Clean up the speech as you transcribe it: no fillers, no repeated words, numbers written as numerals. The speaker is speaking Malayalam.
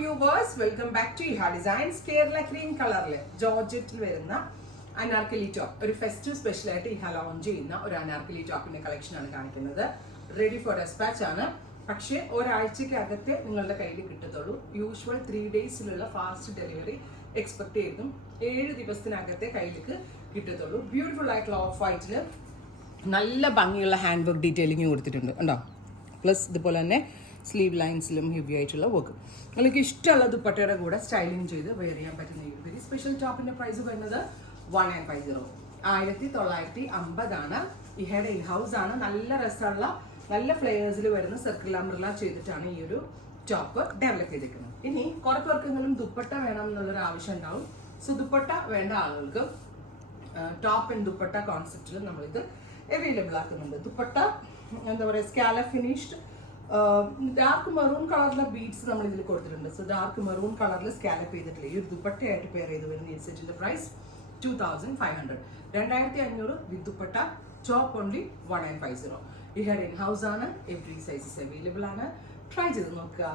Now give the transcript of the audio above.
Viewers, welcome back to Iha designs. Kerala cream കളറിൽ ജോർജറ്റിൽ വരുന്ന അനാർക്കലി ടോപ്പ്, ഒരു ഫെസ്റ്റീവ് സ്പെഷ്യൽ ആയിട്ട് ഇഹാ ലോഞ്ച് ചെയ്യുന്ന ഒരു അനാർക്കലി ടോപ്പിന്റെ കളക്ഷൻ ആണ് കാണിക്കുന്നത്. റെഡി ഫോർ ഡെസ്പാച്ച് ആണ്, പക്ഷേ ഒരാഴ്ചക്കകത്തെ നിങ്ങളുടെ കയ്യിൽ കിട്ടത്തുള്ളൂ. യൂഷ്വൽ 3 ഡേയ്സിലുള്ള ഫാസ്റ്റ് ഡെലിവറി എക്സ്പെക്ട് ചെയ്തും 7 ദിവസത്തിനകത്തെ കയ്യിലേക്ക് കിട്ടത്തുള്ളൂ. ബ്യൂട്ടിഫുൾ ആയിട്ടുള്ള ഓഫ് വൈറ്റിൽ നല്ല ഭംഗിയുള്ള ഹാൻഡ് വർക്ക് ഡീറ്റെയിലിംഗ് കൊടുത്തിട്ടുണ്ട് ഉണ്ടോ. പ്ലസ് ഇതുപോലെ തന്നെ സ്ലീവ് ലൈൻസിലും ഹെവി ആയിട്ടുള്ള വർക്ക്. നിങ്ങൾക്ക് ഇഷ്ടമുള്ള ദുപ്പട്ടയുടെ കൂടെ സ്റ്റൈലിംഗ് ചെയ്ത് വെയർ ചെയ്യാൻ പറ്റുന്ന ഈ വെരി സ്പെഷ്യൽ ടോപ്പിന്റെ പ്രൈസ് വരുന്നത് 1950. 1950 ആണ്. ഇഹയുടെ ഇൻ ഹൗസ് ആണ്. നല്ല രസമുള്ള നല്ല ഫ്ലേയേഴ്സിൽ വരുന്ന സർക്കിൾ അംബ്രല ചെയ്തിട്ടാണ് ഈ ഒരു ടോപ്പ് ഡെവലപ്പ് ചെയ്തിരിക്കുന്നത്. ഇനി കുറച്ച് പേർക്കെങ്കിലും ദുപ്പട്ട വേണം എന്നുള്ളൊരു ആവശ്യം ഉണ്ടാവും. സോ ദുപ്പട്ട വേണ്ട ആളുകൾക്ക് ടോപ്പ് ആൻഡ് ദുപ്പട്ട കോൺസെപ്റ്റിൽ നമ്മളിത് അവൈലബിൾ ആക്കുന്നുണ്ട്. ദുപ്പട്ട എന്താ പറയുക, സ്കാലപ്പ് ഫിനിഷ്ഡ് ഡാർക്ക് മെറൂൺ കളറിലെ ബീഡ്സ് നമ്മൾ ഇതിൽ കൊടുത്തിട്ടുണ്ട്. സോ ഡാർക്ക് മെറൂൺ കളറിൽ സ്കാലപ്പ് ചെയ്തിട്ടില്ല. ഈ ഒരു ദുപ്പട്ടയായിട്ട് പെയർ ചെയ്ത് വരുന്ന ഈ സെറ്റിന്റെ പ്രൈസ് 2500. 2500 വിത്ത് ദുപ്പട്ട, ടോപ്പ് ഓൺലി 1950. ഈ ഹെയർ ഇൻ ഹൗസ് ആണ്. എവറി സൈസസ് അവൈലബിൾ ആണ്. ട്രൈ ചെയ്ത് നോക്കുക.